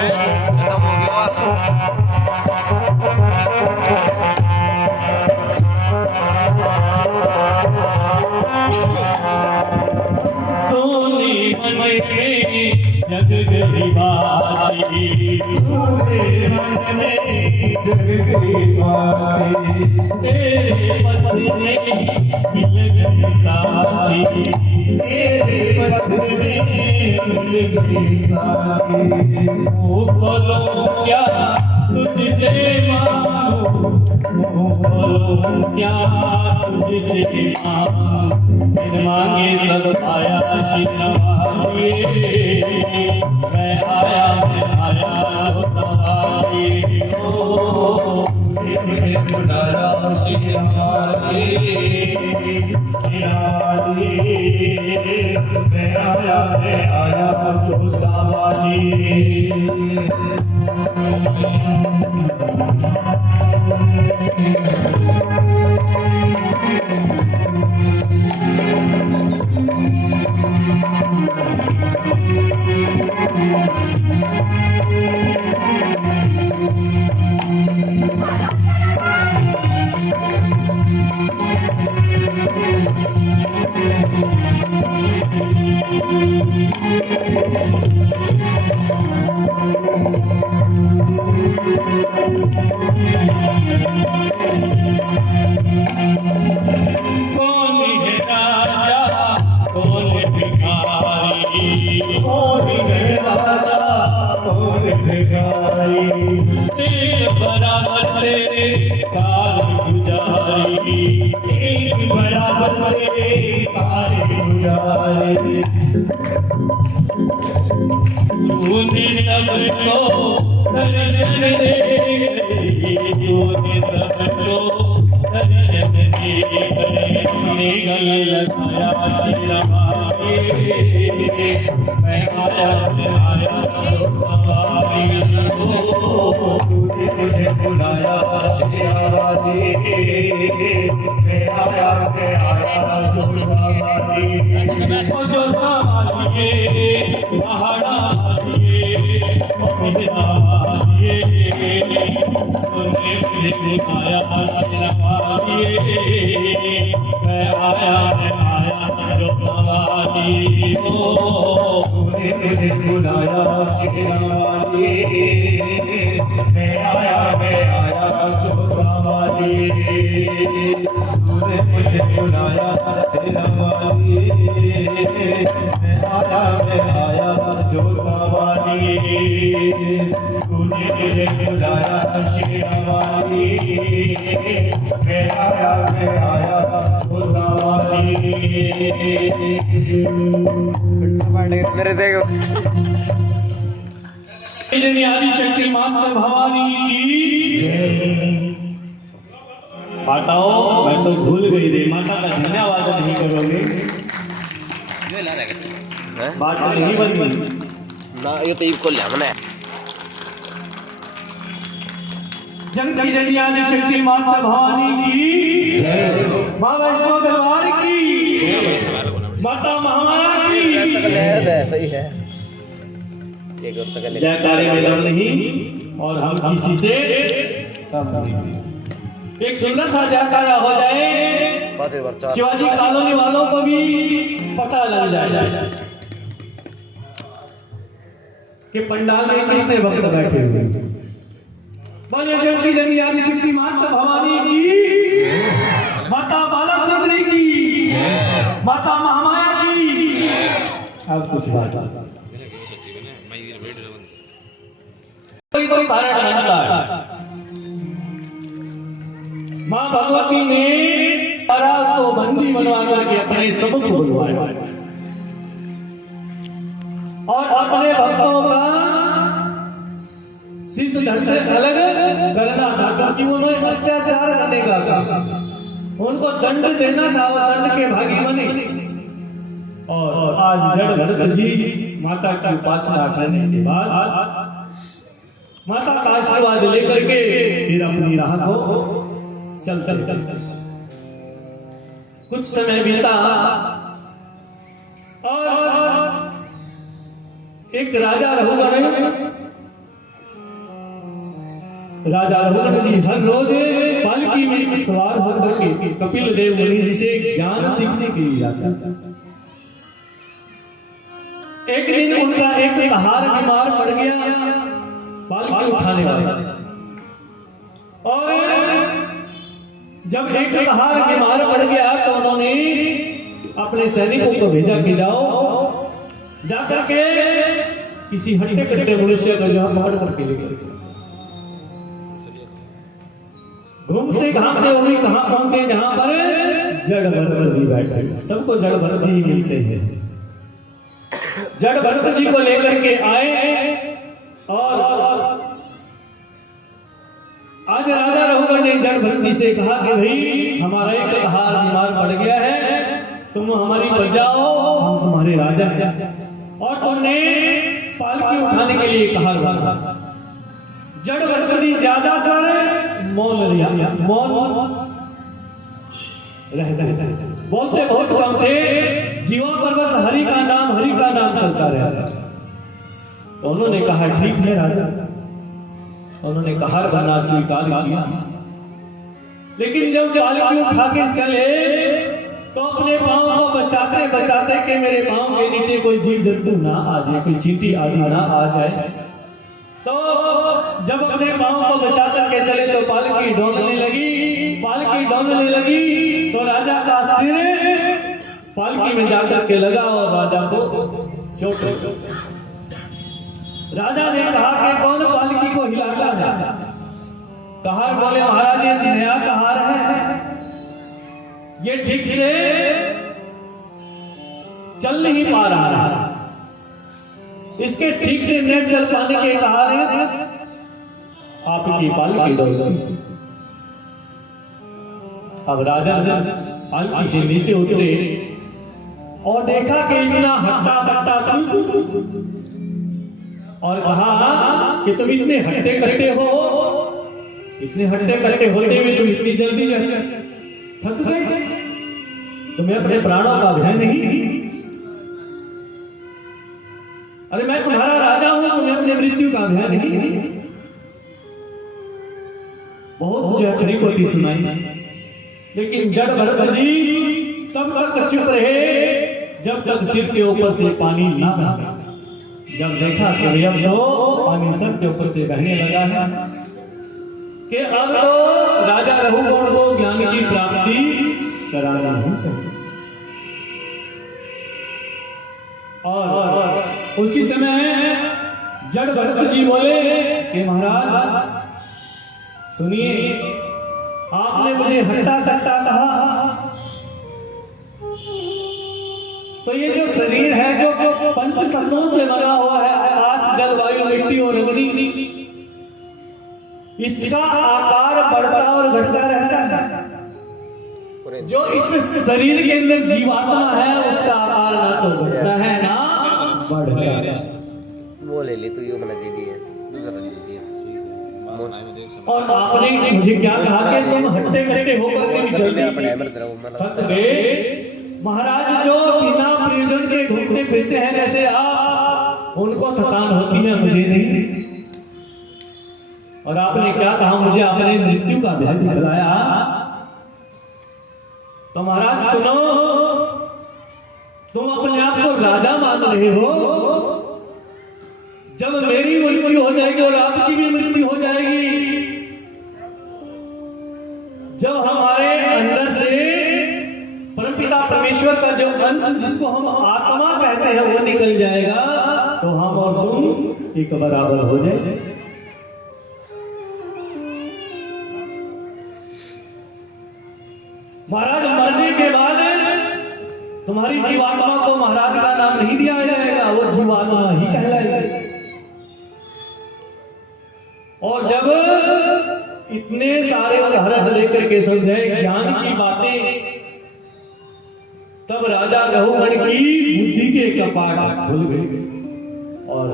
खत्म हो गया। सोनी मन में जग गई बाती, सोने मन में जग गई बाती, तेरे पथ में मिल गई साथी, तेरे पथ में मिल गई साथी। मुँह खोलो क्या तुझसे मांगो, मुँह खोलो क्या तुझसे मांगो, बिन मांगे सब आया शिनवाए, मैं आया बताइए ओ, मुझे बुलाया शिरवाले, मैं आया जोता वाली। तूने सबको दर्शन दे गई, तूने सबको दर्शन दे गई, गल लगाया शिरवाए, मैं आया तूने मुझे बुलाया शिरवाले, मैं आया जोता वाली। जोता वालिए पहाड़ा वालिए मेरा वालिए, तूने मुझे बुलाया शिरवालिए, मैं आया जोता वाली ओ, तूने मुझे बुलाया शिरवाले, मैं आया जोता वाली। तूने मुझे बुलाया शिरवाले, मैं आया जोता वाली। तूने मुझे बुलाया शिरवाले, मैं आया जोता वाली। मेरे देखो आदि शक्ति माता भवानी की माताओं, मैं तो भूल गई रे, माता का धन्यवाद नहीं करोगे, बात तो नहीं बनी ना, ये तो को ले हमने जंग की जनी आदि शक्ति माता भवानी की, माँ वैष्णो दरबार की, माता महामाया की, सही है। जयकारे में दम नहीं और हम किसी से कम नहीं। एक सुंदर सा जयकारा हो जाए, शिवाजी कॉलोनी वालों को भी पता लग जाए कि पंडाल में कितने भक्त बैठे हुए। बोले जंग की जनी आदि शक्ति माता भवानी की, माता बाला सुंदरी की, माता महामाया की। अब कुछ बात कोई तो कारण बनता है। मां भगवती ने परास को बंदी बनवा करके अपने सम्मुख बुलवाया और अपने भक्तों का शीश धड़ से अलग करना था, क्योंकि उन्होंने अत्याचार करने का था, उनको दंड देना था, वो दंड के भागी बने। और आज जड़ भरत जी माता की उपासना करने के बाद माता का आशीर्वाद लेकर के फिर अपनी राह को चल कुछ समय बीता और एक राजा रघुगण राजा रघुवंश जी हर रोज पालकी में सवार होकर के कपिल देव मुनि जी से ज्ञान सीखने के लिए आते थे। एक दिन उनका एक कहार बीमार पड़ गया पालकी उठाने वाला, और जब एक कहार बीमार पड़ गया तो उन्होंने अपने सैनिकों को भेजा कि जाओ जाकर के किसी हट्टे कट्टे मनुष्य को जहां पकड़ करके ले गए। घूमते घामते वो भी कहां पहुंचे जहां पर जड़ भरत जी बैठे। सबको जड़ भरत जी मिलते हैं। जड़ भरत जी को लेकर के आए और आज राजा रघुवर ने जड़ भरत जी से कहा कि भाई हमारा एक कहार बीमार पड़ गया है, तुम हमारी प्रजा हो, हम तुम्हारे राजा हैं और तुमने पालकी उठाने के लिए कहार बना। जड़ भरत जी ज्यादातर मौन रहे, बोलते बहुत कम थे, जीवन पर बस हरि का नाम चलता रहा। तो उन्होंने कहा ठीक है राजा, उन्होंने कहार बनना स्वीकार किया। लेकिन जब पालकी उठा के चले तो अपने पांव को बचाते बचाते कि मेरे पांव के नीचे कोई जीव जंतु ना आ जाए, कोई चींटी आदि ना आ जाए। तो जब अपने पांव को बचा करके चले तो पालकी डोलने लगी तो राजा का सिर पालकी में जाकर के लगा और राजा को चोट लगी। राजा ने कहा कि कौन पालकी को हिलाता है? कहार बोले महाराज ये नया कहार है, ये ठीक से चल नहीं पा रहा है, इसके ठीक से न चल पाने के कारण आपकी पालकी डोल गई। अब राजा पालकी से नीचे उतरे और देखा कि इतना हट्टा बट्टा और कहा कि तुम इतने हट्टे कट्टे हो, इतने हट्टे कट्टे होते हुए तुम इतनी जल्दी थक गए, तुम्हें अपने प्राणों का भय नहीं? अरे मैं तुम्हारा राजा हूं, तुम्हें अपने मृत्यु का भय नहीं? बहुत जो खरी खोटी सुनाई। लेकिन जड़ भरत जी तब तक चुप रहे जब तक सिर के ऊपर से पानी ना बहे। जब देखा कि अब तो पानी सर के ऊपर से बहने लगा है कि अब तो राजा रघुवर को ज्ञान की प्राप्ति कराना ही चाहिए। और उसी समय जड़ भरत जी बोले कि महाराज सुनिए, आपने मुझे हट्टा कट्टा कहा, तो ये जो शरीर है जो पंच तत्वों से बना हुआ है, आकाश जल वायु मिट्टी और अग्नि, इसका आकार बढ़ता और घटता रहता है। जो इस शरीर के अंदर जीवात्मा है उसका आकार ना तो घटता है ना बढ़ता है। वो ले ले तू, ये बना दे दिया, दूसरा ले दिया। और आपने मुझे क्या कहा कि तुम हट्टे कट्टे होकर के भी जल्दी थक गए। महाराज जो बिना प्रयोजन के घूमते फिरते हैं जैसे आप, उनको थकान होती है, मुझे नहीं। और आपने क्या कहा, मुझे अपने मृत्यु का भय दिखलाया। तो महाराज सुनो, तुम अपने आप को राजा मान रहे हो, जब मेरी मृत्यु हो जाएगी और आपकी भी मृत्यु हो जाएगी, जब हमारे अंदर से परमपिता परमेश्वर का जो अंश जिसको हम आत्मा कहते हैं वो निकल जाएगा, तो हम और तुम एक बराबर हो जाए। महाराज मरने के बाद तुम्हारी जीवात्मा को महाराज का नाम नहीं दिया जाएगा, वो जीवात्मा ही कहलाएगी। और जब इतने सारे उदाहरण लेकर के समझाए ज्ञान की बातें, तब राजा रघुवर की बुद्धि के कपाट खुल गए। और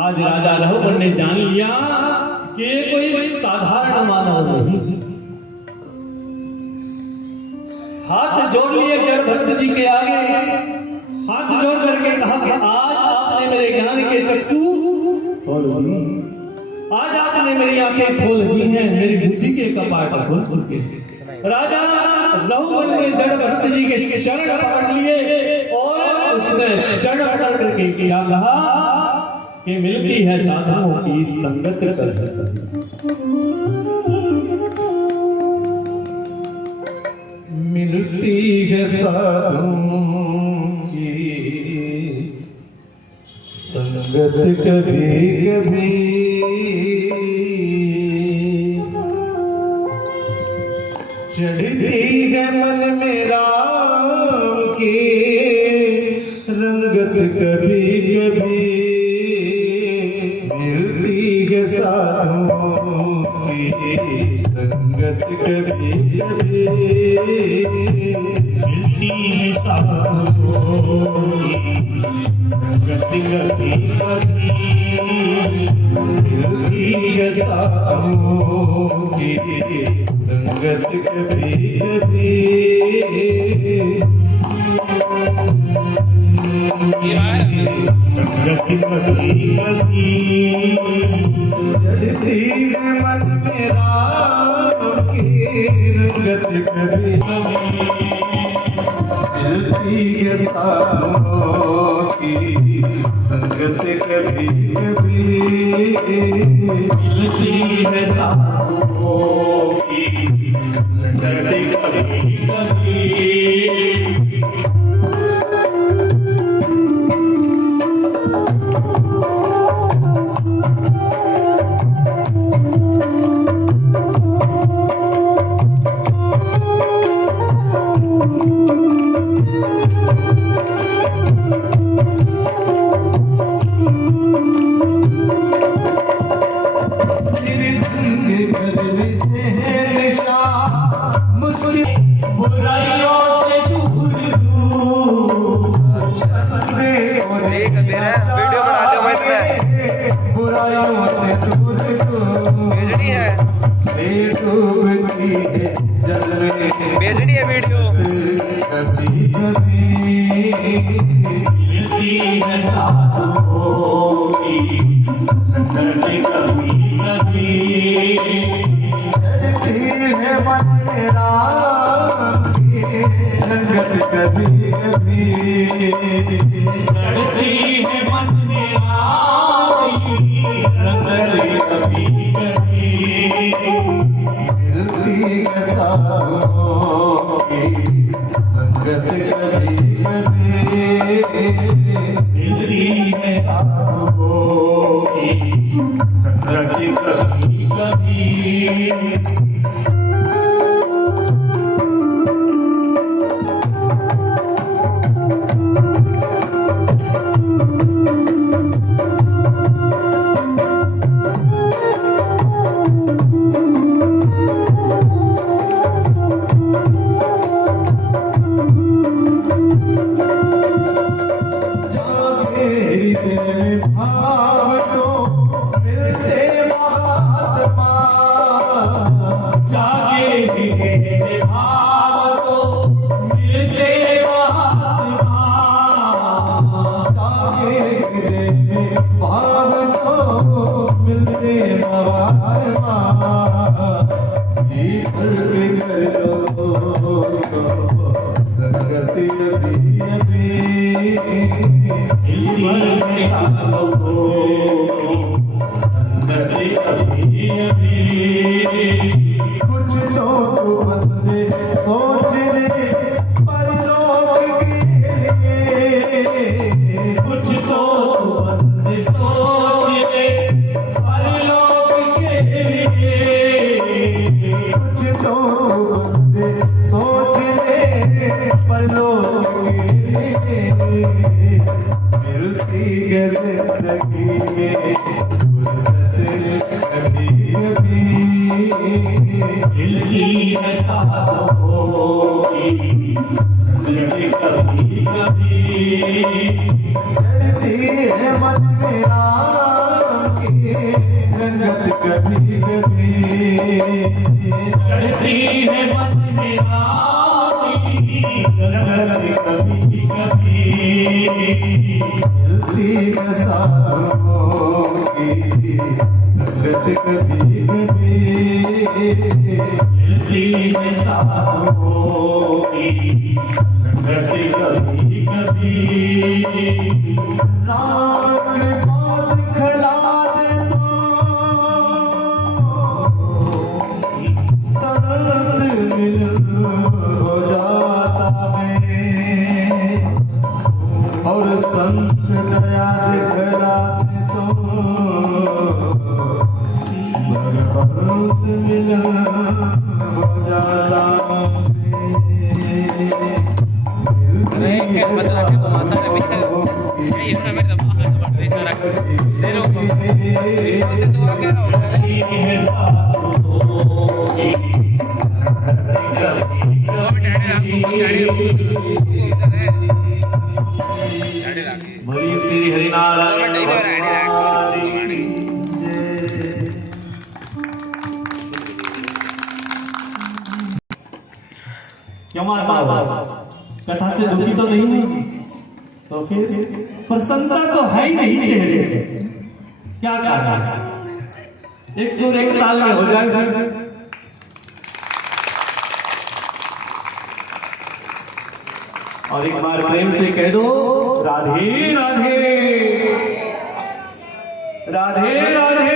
आज राजा रघुवर ने जान लिया कि ये कोई साधारण मानव नहीं। हाथ जोड़ लिए जड़ भरत जी के आगे, हाथ जोड़ करके कहा कि आज आपने मेरे ज्ञान के चक्षु खोल दिए, आज आप आपने मेरी आंखें खोल दी हैं, मेरी बुद्धि के कपाट खोल चुके हैं। राजा रघुवर ने जड़ भरत जी के चरण पकड़ लिए और उससे चरण पकड़ करके क्या कहा कि मिलती है साधुओं की संगत कर। मिलती है साधुओं की संगत कभी कभी, चढ़ती है मन में राम की रंगत कभी कभी, मिलती है साधुओं की संगत कभी कभी, मिलती है साधुओं की संगत कभी कभी, मिलती है साधुओं की संगत कभी कभी, संगत कभी कभी, चढ़ती है मन में राम की रंगत कभी कभी, मिलती है साधुओं की संगत कभी कभी, मिलती है साधुओं की संगत कभी कभी। बुराइयों से दूर वीडियो बना लो मैं तुम्हें। बुराइयों से दूर बेचनी है, डूबती है जल में बेचनी है वीडियो। कभी कभी, मिलती है साधुओं की संगत कभी कभी, चढ़ती है मन में राम की रंगत कभी कभी, चढ़ती है मन में राम की रंगत कभी कभी, मिलती है साधुओं की संगत कभी कभी, मिलती है साधुओं की संगत कभी कभी। भाव तो मिलते महात्मा, जागे हृदय भाव तो मिलते महात्मा, जागे हृदय भाव तो मिलते महात्मा, जी भर के कर लो संगत अभी अभी, कुछ तो तू बंदे सोच ले परलोक के लिए, कुछ तो बंदे सोच ले परलोक के लिए, कुछ तो बंदे सोच ले परलोक के लिए, मिलती है जिंदगी में फुर्सत कभी कभी, मिलती है साधुओं की संगत कभी कभी, चढ़ती है मन में राम की रंगत कभी कभी, चढ़ती है मन में राम की रंगत कभी कभी, मिलती है साधुओं की संगत कभी कभी मिलती है साधुओं की संगत कभी कभी राग बात खिला दे तो संत मिलन हो जाता है और संत दया दिखलाते तो भगवंत मिलन हो जाता बोलिए श्री हरिनारायण क्यों माता कथा से दुखी तो नहीं हुई तो फिर प्रसन्नता तो है ही नहीं चेहरे पे। क्या कारण एक सुर एक ताल में हो जाएगा। और एक बार प्रेम से कह दो राधे राधे राधे राधे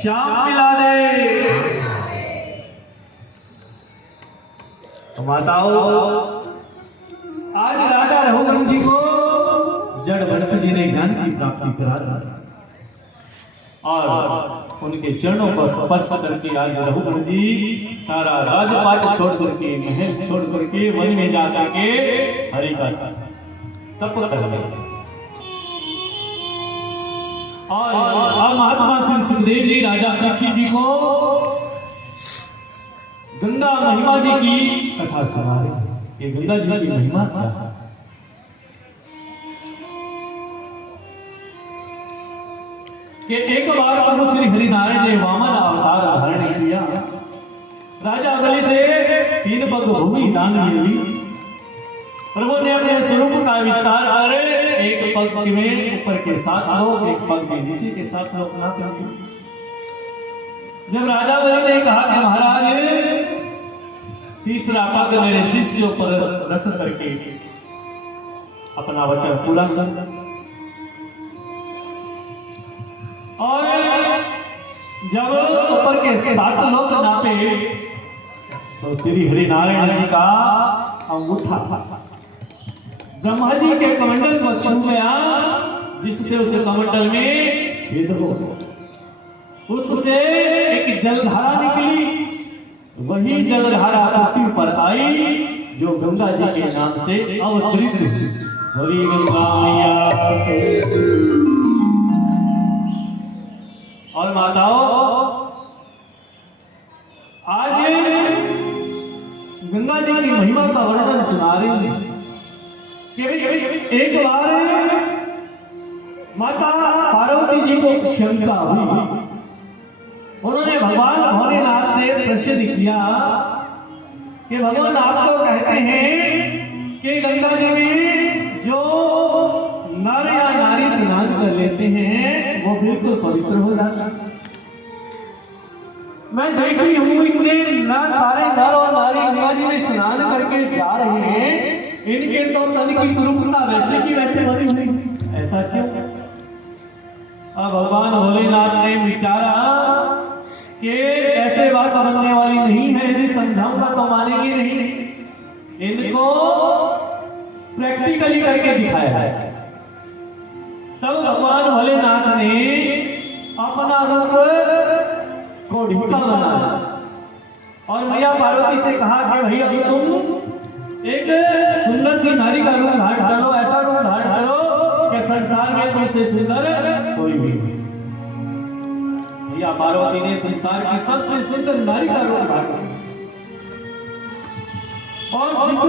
श्याम मिला दे। तो माताओं आज राजा रघुवंश जी को जड़ भरत जी ने ज्ञान की प्राप्ति करा दी और उनके चरणों को स्पर्श करके आज रघुवंश जी सारा राजपाट छोड़ करके महल छोड़ करके वन में जा करके हरि का तप कर रहे। और अब महात्मा श्री सुखदेव जी राजा परीक्षित जी को गंगा महिमा जी की कथा सुना रहे। ये गंगा जी की महिमा क्या है? कि एक बार प्रभु श्री हरिनारायण ने वामन अवतार धारण किया। राजा बलि से 3 पग भूमि दान में ली। प्रभु ने अपने स्वरूप का विस्तार कर एक पग में ऊपर के 7 लोग, एक पग के नीचे के 7 लोग ना कर दिए। जब राजा बलि ने कहा कि महाराज तीसरा पग मेरे शिष्य के ऊपर रख करके अपना वचन पूरा कर। और जब ऊपर के 7 लोग नापे तो श्री हरिनारायण जी का अंगूठा ब्रह्मा जी के कमंडल को छू गया, जिससे उस कमंडल में छेद हो, उससे एक जलधारा निकली। वही जलधारा पृथ्वी पर आई जो गंगा जी के नाम से अवतरित हुई। हरि गंगा मैया के। और माताओं आज गंगा जी की महिमा का वर्णन सुना रही है कि एक बार माता पार्वती जी को शंका हुई। उन्होंने भगवान भोलेनाथ से प्रश्न किया कि भगवान आप तो कहते हैं कि गंगा जी में जो नर या नारी स्नान कर लेते हैं वो बिल्कुल पवित्र हो जाता। मैं देख रही हूँ इतने सारे नर और नारी गंगा जी में स्नान करके जा रहे हैं, इनके तो तन की कुरूपता वैसे की वैसे बनी हुई, ऐसा क्यों? अब भगवान भोलेनाथ ने विचारा कि ऐसे बात बनने वाली नहीं है, यदि समझाऊंगा तो मानेगी नहीं, इनको प्रैक्टिकली करके दिखाया है। तब भगवान भोलेनाथ ने अपना रूप को ढीका बनाया और मैया पार्वती से कहा कि भाई अभी तुम एक सुंदर सी नारी का रूप धारण कर लो, ऐसा रूप धारण करो कि संसार में तुमसे सुंदर कोई भी नहीं। मैया पार्वती ने संसार की सबसे सुंदर नारी का रूप धारण किया। और जिस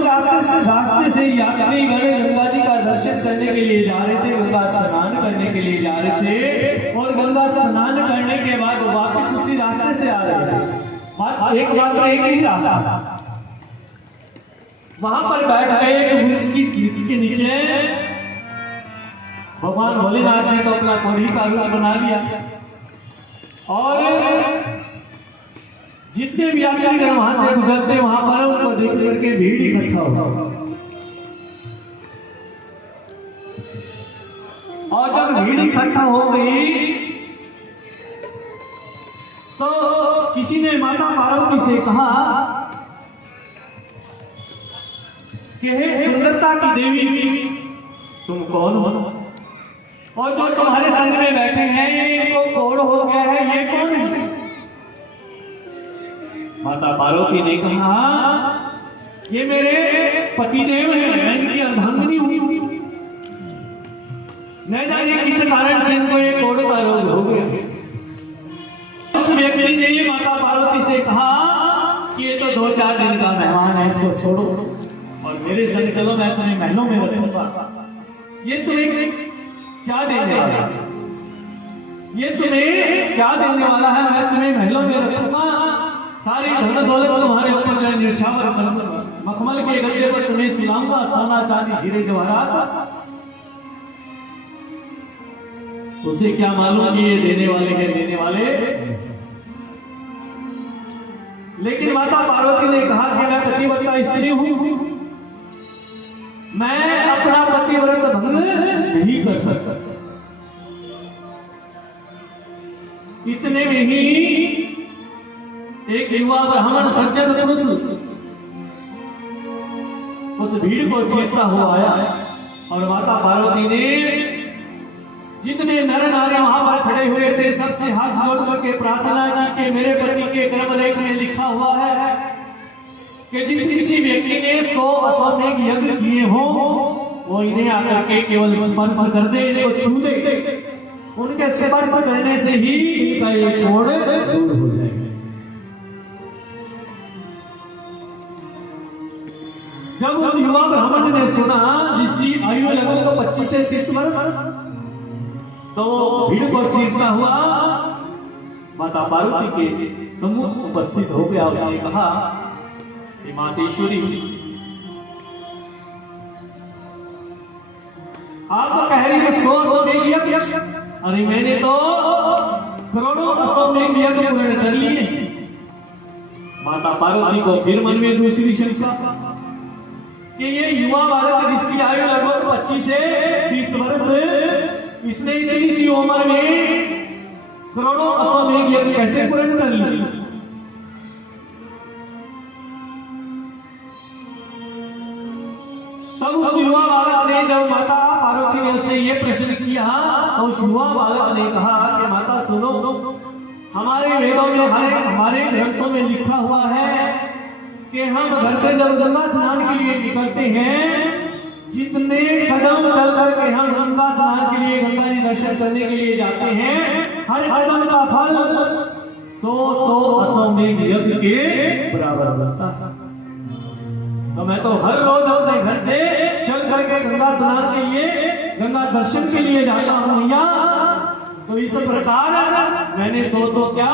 रास्ते से यात्री गण गंगा जी का दर्शन करने के लिए जा रहे थे, गंगा स्नान करने के लिए जा रहे थे, और गंगा स्नान करने के बाद वापस उसी रास्ते से आ रहे थे, एक मात्र एक ही रास्ता, वहां पर बैठ गए एक वृक्ष के नीचे भगवान भोलेनाथ ने तो अपना कोढ़ी का रूप बना लिया और जितने भी यात्रीगण वहां से गुजरते वहां पर उनको देख करके भीड़ इकट्ठा होता। और जब भीड़ इकट्ठा हो गई तो किसी ने माता पार्वती से कहा कि हे सुंदरता की देवी, तुम कौन हो और जो तुम्हारे संग में बैठे हैं ये इनको कोढ़ हो गया है, ये कौन है? माता पार्वती ने कहा ये मेरे पतिदेव हैं, मैं इनकी अर्धांगिनी हूं। न जाने किस कारण से इनको ये कोढ़ का रोग हो गया। उस व्यक्ति ने ये माता पार्वती से कहा कि ये तो 2-4 दिन का मेहमान है, इसको छोड़ो और मेरे संग चलो, मैं तुम्हें महलों में रखूंगा। ये तुम्हें क्या देने वाला है? ये तुम्हें क्या देने वाला है? मैं तुम्हें महलों में रखूंगा, सारी धन दौलत तुम्हारे ऊपर जो निर्छावर कर दूंगा, मखमल के गद्दे पर तुम्हें सुलाऊंगा, सोना चांदी हीरे जवाहरात। उसे क्या मालूम कि ये देने वाले हैं, देने वाले। लेकिन माता पार्वती ने कहा कि मैं पतिव्रता स्त्री हूं, मैं अपना पतिव्रत भंग नहीं कर सकता। इतने में ही एक युवा ब्राह्मण सज्जन पुरुष उस भीड़ को चीरता हुआ आया और माता पार्वती ने जितने नर नारी वहां पर खड़े हुए थे सबसे हाथ जोड़ करके प्रार्थना की कि मेरे पति के कर्मलेख में लिखा हुआ है कि जिस किसी व्यक्ति ने 100 अश्वमेध यज्ञ किए हो वो इन्हें आकर के केवल स्पर्श कर दे, इनको छू दे, उनके स्पर्श करने से ही इनका ये कोढ़ दूर हो जाएगा। जब उस युवा ब्राह्मण ने सुना जिसकी आयु लगभग 25 से 30 वर्ष, तो भीड़ को चीरता हुआ माता पार्वती के सम्मुख उपस्थित हो गया। उसने कहा कि मातेश्वरी, आप कह रही है 100 अश्वमेध यज्ञ, अरे मैंने तो करोड़ों अश्वमेध यज्ञ पूर्ण कर लिए। माता पार्वती को फिर मन में दूसरी शंका कि ये युवा बालक जिसकी आयु लगभग 25 से 30 वर्ष, इसने इतनी सी उम्र में करोड़ों अश्वमेध यज्ञ कैसे पूर्ण कर लिए? तब उस युवा बालक ने, जब माता पार्वती ने उससे ये प्रश्न किया तो उस युवा बालक ने कहा कि माता सुनो, हमारे वेदों में, हमारे ग्रंथों में लिखा हुआ है कि हम घर से जब गंगा स्नान के लिए निकलते हैं, जितने कदम चल करके हम गंगा स्नान के लिए, गंगा जी दर्शन करने के लिए जाते हैं, हर कदम का फल 100 अश्वमेध यज्ञ के बराबर बनता है। तो मैं तो हर रोज अपने घर से चल करके गंगा स्नान के लिए, गंगा दर्शन के लिए जाता हूं मैया। तो इस प्रकार मैंने 100 तो क्या,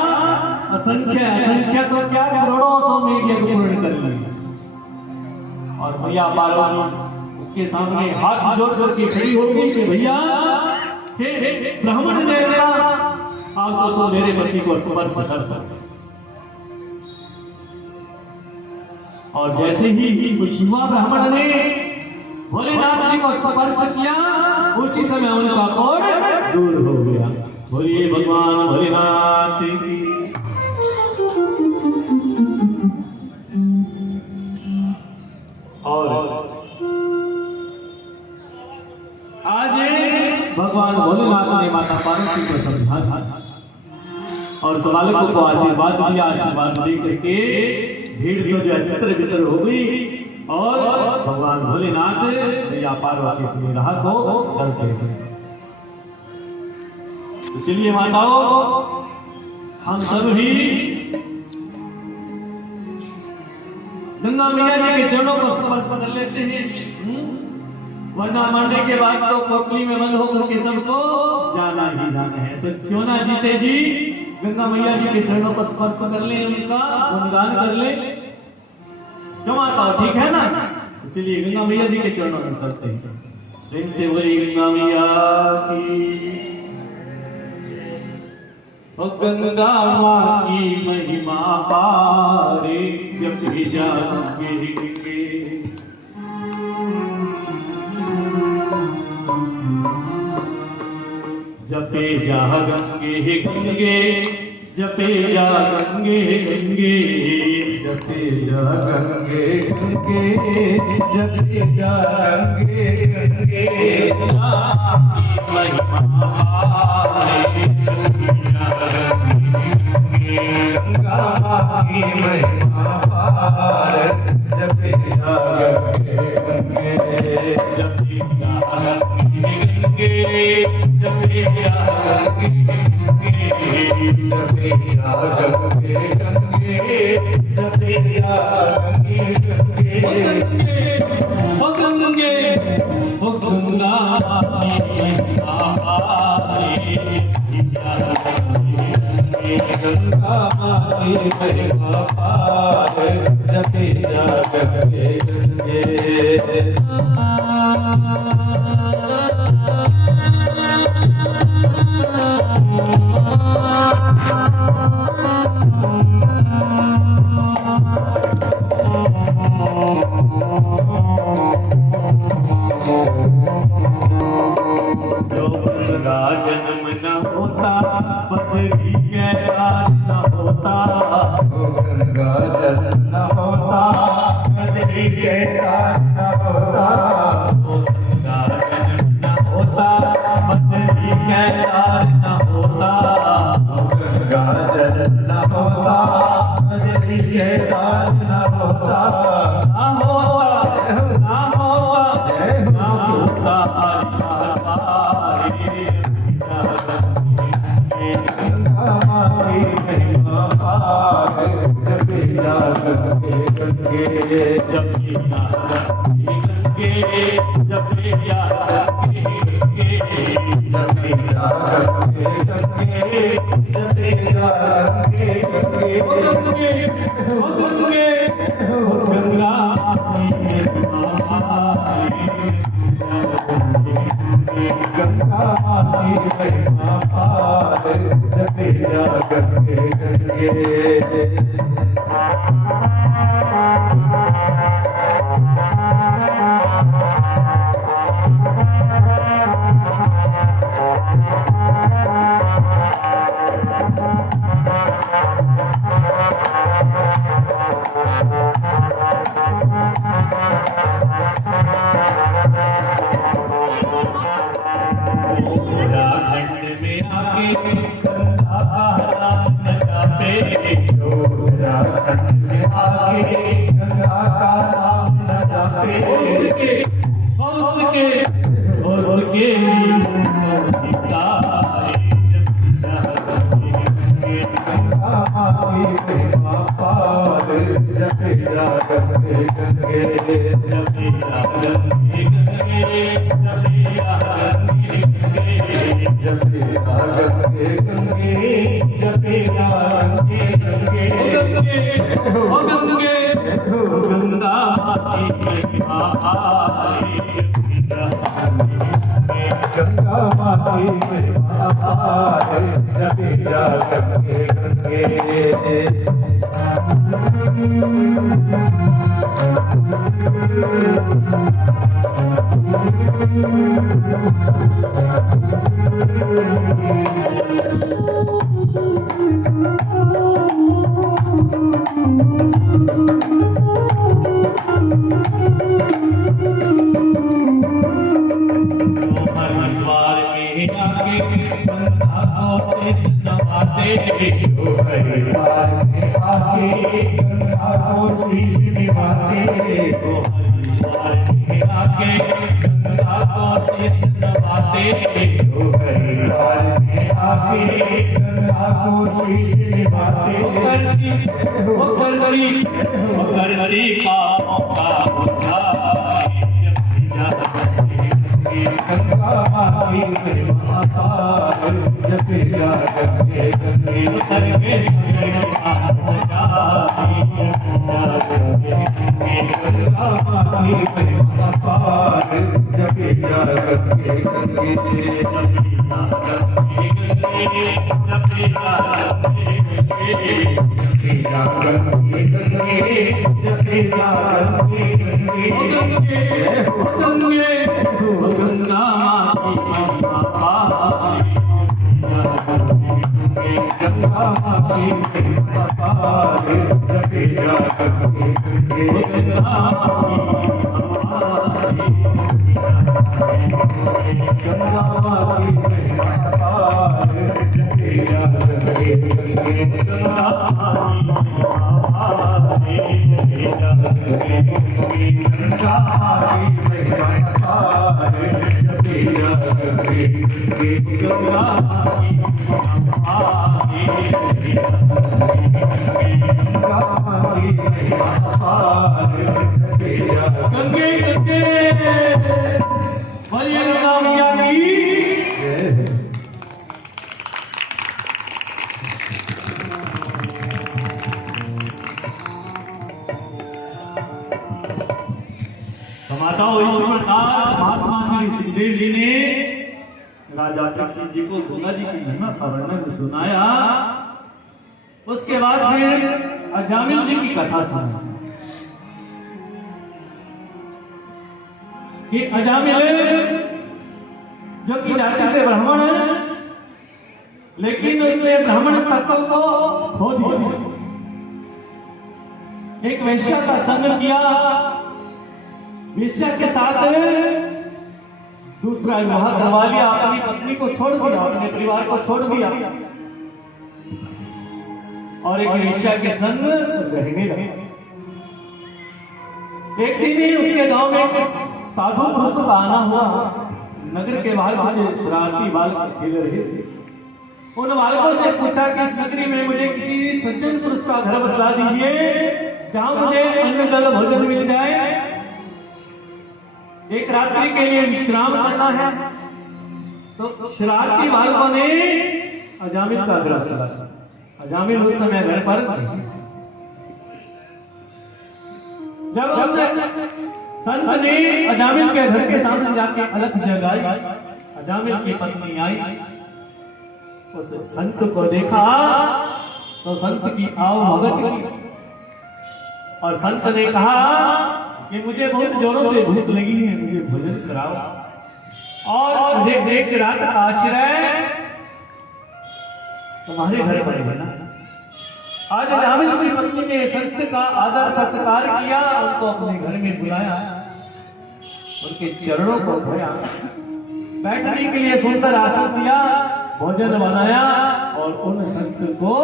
असंख्य तो क्या, करोड़ों अश्वमेध यज्ञ पूर्ण कर लिए। और मैया पार्वती उसके सामने हाथ जोड़ करके खड़ी हो गई कि भैया, हे ब्राह्मण देवता, आप तो मेरे पति को स्पर्श करता। और जैसे ही उस युवा ब्राह्मण ने भोलेनाथ जी को स्पर्श किया, उसी समय उनका कोढ़ दूर हो गया। बोलिए भगवान भोलेनाथ की। और आज भगवान भोलेनाथ ने माता पार्वती को समझा और उस बालकों को आशीर्वाद दिया। आशीर्वाद दे करके भीड़ तो जो तितर बितर हो गई और भगवान भोलेनाथ मैया पार्वती अपनी राह को चलते गए। तो चलिए माताओं, हम सब ही गंगा मैया जी के चरणों को स्पर्श कर लेते हैं, वरना मरने के बाद तो कोठरी में बंद होकर के सबको जाना ही जाना है। तो क्यों ना जीते जी गंगा मैया जी के चरणों को स्पर्श कर ले, उनका गुणगान कर ले। क्यों माता, ठीक है ना? तो चलिए गंगा मैया जी के चरणों में चलते हैं। सिंहपुरी मामिया की ओ गंगा माँ की महिमा पारे जब भी जाओगे जपे जा गंगे गंगे जपे जा गंगे गंगे जपे जा गंगे गंगे जपे जा गंगे गंगे गंगा माँ की महिमा पार जपे जा गंगे गंगे जपे जा गंगे गंगे जपे जा गंगे जपे जा गंगे गंगे जपे जा गंगे गंगे ओ गंगे ओ गंगा गंगा माई महिमा पार जपे जा गंगे गंगे जो गंगा जन्म न होता पृथ्वी के राज न होता गंगा जल न होता नदी के ताज न होता वो गंगा जन्म न होता पृथ्वी के राज न होता गंगा जल न होता नदी के ताज न होता ना होता ना होता ना होता गंगा माई महिमा पार जपे जा गंगे गंगे जपे जा गंगे जपे जा गंगे जपे जा गंगे गंगे जपे जा गंगे गंगे ओ गंगे ओ गंगे ओ गंगा गंगा माई महिमा पार जपे जा गंगे गंगे उत्तराखंड में आके गंगा का नाम न जापे उत्तराखंड में आके गंगा का नाम न जापे उसके पिता गंगा माई महिमा पार जपे जा गंगे गंगे जपे जा गंगे गंगे जपे जा गंगे जपे जा गंगे गंगे जपे जा गंगे गंगे ओ गंगे ओ गंगा माती महिमा गंगा माई महिमा पार जपे जा गंगे गंगे हरिद्वार में आके गंगा को शीश निभाते हरिद्वार में आके गंगा को शीश नवाते हरिद्वार में आके गंगा को शीश निभाते करती पापों का उद्धार गंगा माई महिमा पार जपे जा गंगे गंगे गंगा माई महिमा पार जपे जा गंगे गंगे जपेगा गंगे गंगे जपेगा गंगे गंगे गंगा गंगा माती अपार जपेगा गंगे गंगे गंगा माती अपार जपेगा गंगे गंगे गंगा माती अपार जपेगा गंगे गंगे गंगा गंगे गंगे बोलिए गंगा मैया की माताओं इस प्रकार महात्मा श्री सुखदेव जी ने राजा परीक्षित जी को गंगा जी की महिमा का वर्णन सुनाया। उसके बाद फिर अजामिल जी की कथा सुनाई कि अजामिल जो कि जाति से ब्राह्मण है, लेकिन उसने ब्राह्मण तत्व को खो दिया। एक वैश्या का संग किया, वैश्या के साथ दूसरा विवाह करवा लिया, अपनी पत्नी को छोड़ दिया, अपने परिवार को छोड़ दिया और एक वैश्या के संग रहने लगा। एक दिन ही उसके गांव में एक साधु पुरुष का आना हुआ। नगर के बाहर कुछ शरारती बालक खेल रहे थे। उन बालकों से पूछा कि इस नगरी में मुझे किसी सज्जन पुरुष का घर बतला दीजिए जहां मुझे अन्न जल भोजन मिल जाए, एक रात्रि के लिए विश्राम करना है। तो शरारती बालकों ने अजामिल का घर बतला। अजामिल उस समय घर पर जब उस संत ने अजामिल के घर के सामने जाके अलख जगाई, अजामिल की पत्नी आई, उस संत को देखा तो संत की आव भगत की और संत ने कहा कि मुझे बहुत जोरों से भूख लगी है, मुझे भोजन कराओ और मुझे एक रात का आश्रय तुम्हारे घर पर बना। आज अजामिल की पत्नी ने संत का आदर सत्कार किया, उनको अपने घर में बुलाया, उनके चरणों को धोया, बैठने के लिए सुंदर आसन दिया, भोजन बनाया और उन संत को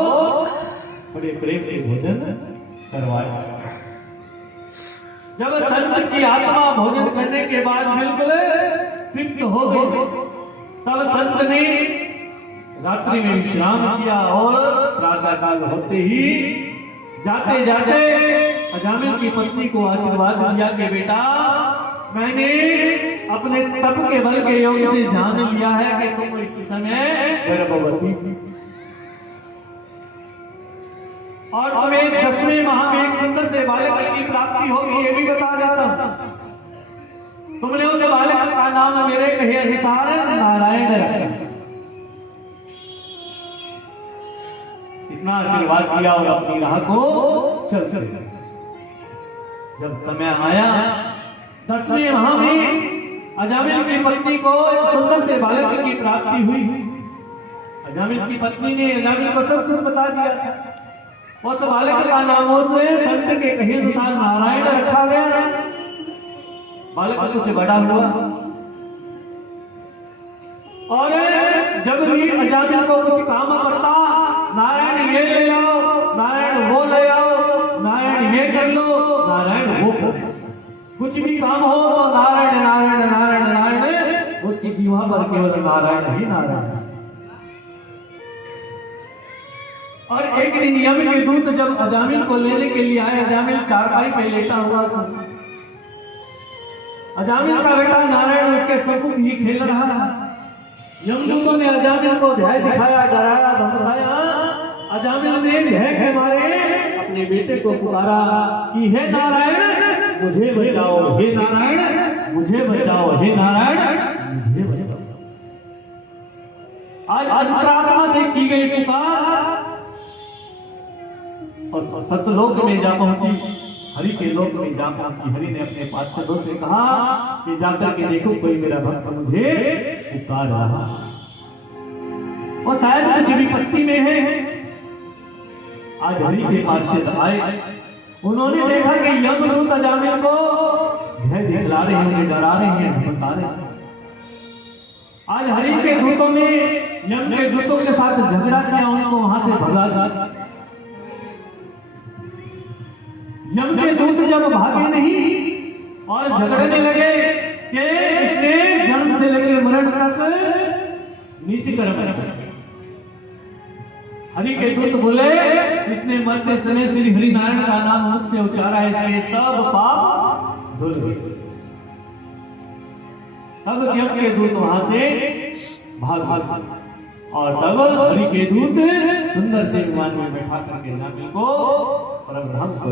बड़े प्रेम से भोजन करवाया। जब संत की आत्मा भोजन करने के बाद बिल्कुल तृप्त हो गई, तब संत ने रात्रि में विश्राम किया और प्रातः काल होते ही जाते जाते अजामिल की पत्नी को आशीर्वाद दिया कि बेटा मैंने अपने तप के बल के योग से जान लिया है कि तुम इस समय गर्भवती और तुम्हें 10वें माह में एक सुंदर से बालक की प्राप्ति होगी, ये भी बता देता हूं। तुमने उस बालक का नाम मेरे कहे अनुसार नारायण रखा। इतना आशीर्वाद किया और अपनी राह को चल। जब समय आया 10वें माह में अजामिल की पत्नी को एक सुंदर से बालक की प्राप्ति हुई। अजामिल की पत्नी ने अजामिल को सब कुछ बता दिया था। उस बालक का नाम उसे संत के कहे अनुसार नारायण रखा गया। बालक कुछ बड़ा हुआ और जब भी अजामिल को कुछ काम पड़ता, नारायण ये ले आओ, नारायण वो ले आओ, नारायण ये कर लो, नारायण वो कर। कुछ भी काम हो तो नारायण नारायण नारायण नारायण, उसकी जीवा पर केवल नारायण ही नारायण। और एक दिन यम के दूत जब अजामिल को लेने के लिए आए, अजामिल चारपाई पे लेटा हुआ था। अजामिल का बेटा नारायण उसके सम्मुख ही खेल रहा था। यमदूतों ने अजामिल को भय दिखाया, डराया, धमकाया। अजामिल ने भय के मारे अपने बेटे को पुकारा कि हे नारायण मुझे बचाओ, हे नारायण मुझे बचाओ, हे नारायण मुझे बचाओ। आज अंतरात्मा से की गई पुकार और सतलोक में जा पहुंची, हरि के लोक में जा पहुंची। हरि ने अपने पार्षदों से कहा कि जाकर के देखो कोई मेरा भक्त मुझे पुकार रहा और शायद कुछ विपत्ति में है। आज हरि के पार्षद आए, उन्होंने देखा कि यमदूत अजामिल को भय दिखला रहे हैं, डरा रहे हैं, धमका रहे हैं। आज हरि के दूतों ने यम के दूतों के साथ झगड़ा किया, उनको वहां से भगा दिया। यम के दूत जब भागे नहीं और झगड़ने लगे कि इसने जन्म से लेकर मरण तक नीच कर्म किया। हरि के दूत बोले इसने मरते समय श्री हरि नारायण का नाम मुख से उच्चारा है, इसलिए सब पाप धुल गए। तब यम के दूत वहां से भाग और तब हरि के दूत सुंदर से विमान में बैठा करके नामिल को परम धाम को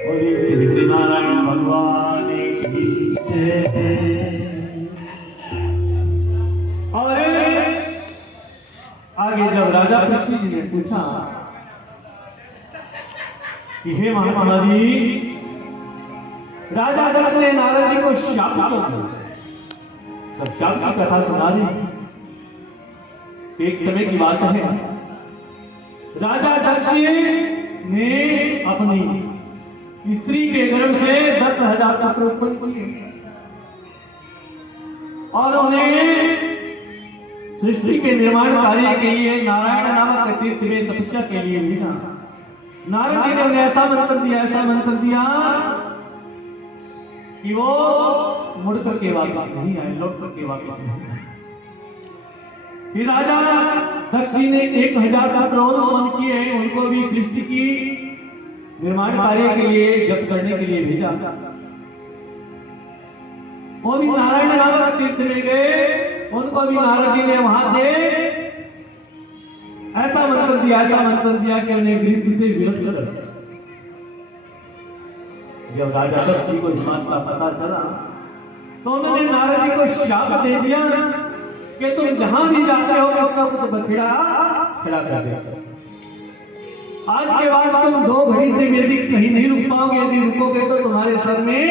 बोले श्री हरि नारायण भगवान की जय। और आगे जब राजा परीक्षित जी ने पूछा कि हे महात्मा जी, राजा दक्ष ने नारद जी को शाप क्यों दिया? तब शाप की कथा सुना दी। एक समय की बात है, राजा दक्ष ने अपनी स्त्री के गर्भ से 10,000 पुत्र उत्पन्न किए और उन्हें सृष्टि के निर्माण कार्य के लिए नारायण नामक तीर्थ में तपस्या के लिए भेजा। नारद जी ने उन्हें ऐसा मंत्र दिया कि वो मुड़ करके वापस नहीं आए, लौट करके वापस नहीं आए। फिर राजा दक्ष जी ने 1,000 पुत्र और उत्पन्न किए, उनको भी सृष्टि की निर्माण कार्य के लिए जप करने के लिए भेजा। वो भी नारायण नामक तीर्थ में गए, उनको भी नारद जी ने वहां से ऐसा मंत्र दिया कि उन्हें गृहस्थ से विरक्त कर दिया। जब राजा दक्ष जी को इस बात का पता चला तो उन्होंने नारद जी को शाप दे दिया कि तुम जहां भी जाते हो उसका कुछ बखेड़ा खड़ा कर देते। आज के बाद तुम 2 घड़ी से यदि कहीं नहीं रुक पाओगे, यदि रुकोगे तो तुम्हारे सर में